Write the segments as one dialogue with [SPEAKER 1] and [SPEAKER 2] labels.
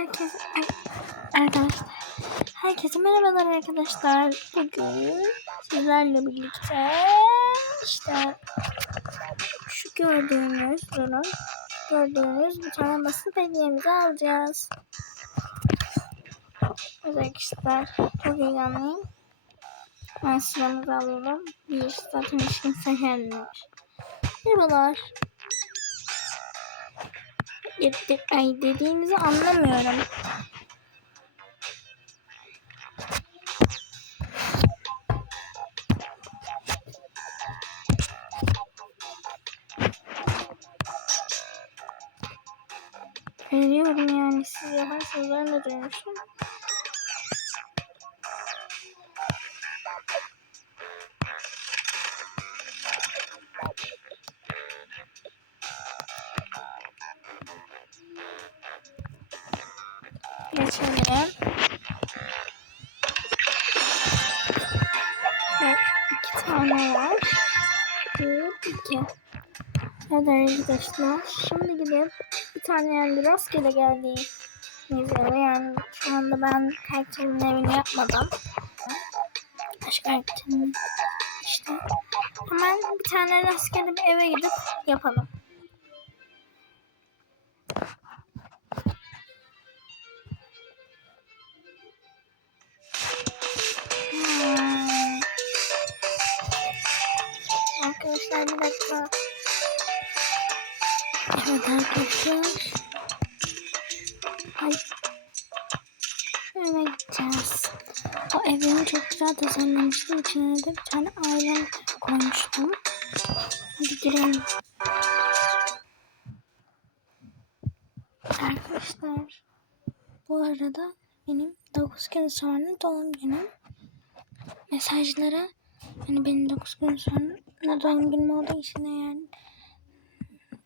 [SPEAKER 1] Herkes ay, arkadaşlar. Herkese merhabalar arkadaşlar. Bugün sizlerle birlikte işte şu gördüğünüz durun gördüğünüz bir tane basit hediyemizi alacağız. Arkadaşlar çok heyecanlıyım. Ben sıramızı alıyorum. Bir zaten kimse gelmemiş. Merhabalar. Dedi, ay dediğinizi anlamıyorum. Veriyorum yani. Siz yaparsanız ben de Geçelim. Evet, iki tane var. Bir, iki. Evet arkadaşlar. Şimdi gidip bir tane yani rastgele geldiği izleme. Yani şu anda ben karakterimin evini yapmadım. Baş karakterimin işte. Hemen bir tane rastgele bir eve gidip yapalım. Arkadaşlar bir dakika. Evet arkadaşlar. Ay. Şöyle gideceğiz. O evimi çok güzel düzenlemiştim. İçine de bir tane ailem koymuştum. Hadi girelim. Arkadaşlar. Bu arada benim 9 gün sonra doğum günüm. Mesajlara hani benim 9 gün sonra doğum günüm olduğu için yani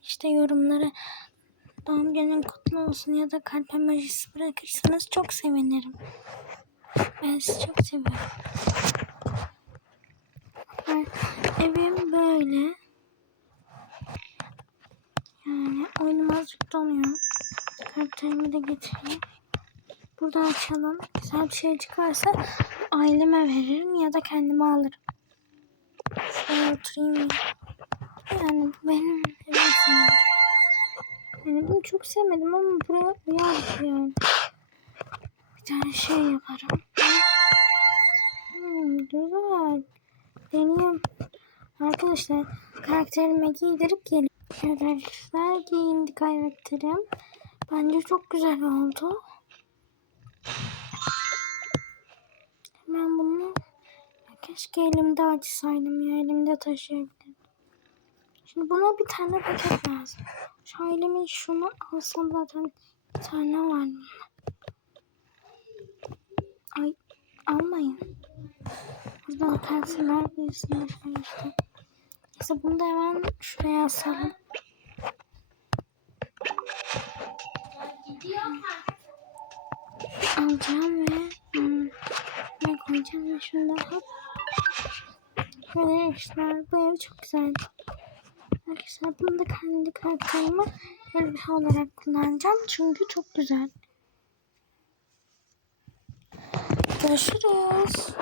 [SPEAKER 1] işte yorumlara doğum günün kutlu olsun ya da kalp emojisi bırakırsanız çok sevinirim. Ben sizi çok seviyorum. Evim böyle. Yani oyunum azıcık donuyor. Karakterimi de getireyim. Buradan açalım. Güzel bir şey çıkarsa aileme veririm ya da kendime alırım. Şöyle. Yani benim evim sayılır. Yani bunu çok sevmedim ama buraya uyar yani. Bir tane şey yaparım. Hmm, güzel. Deneyeyim. Arkadaşlar karakterime giydirip gelin. Evet arkadaşlar giyindi karakterim. Bence çok güzel oldu. Hemen bunu keşke elimde açsaydım ya elimde taşıyabilirim. Şimdi buna bir tane paket lazım. Şu elimin şunu alsam zaten bir tane var mı? Ay almayın. Buradan kalsınlar birisini şöyle işte. Neyse bunu da hemen şuraya asalım. Alacağım ve koyacağım ve şunu da hop. Böyle arkadaşlar bu ev çok güzel. Arkadaşlar bunu da kendi karakterime elbise olarak kullanacağım. Çünkü çok güzel. Görüşürüz.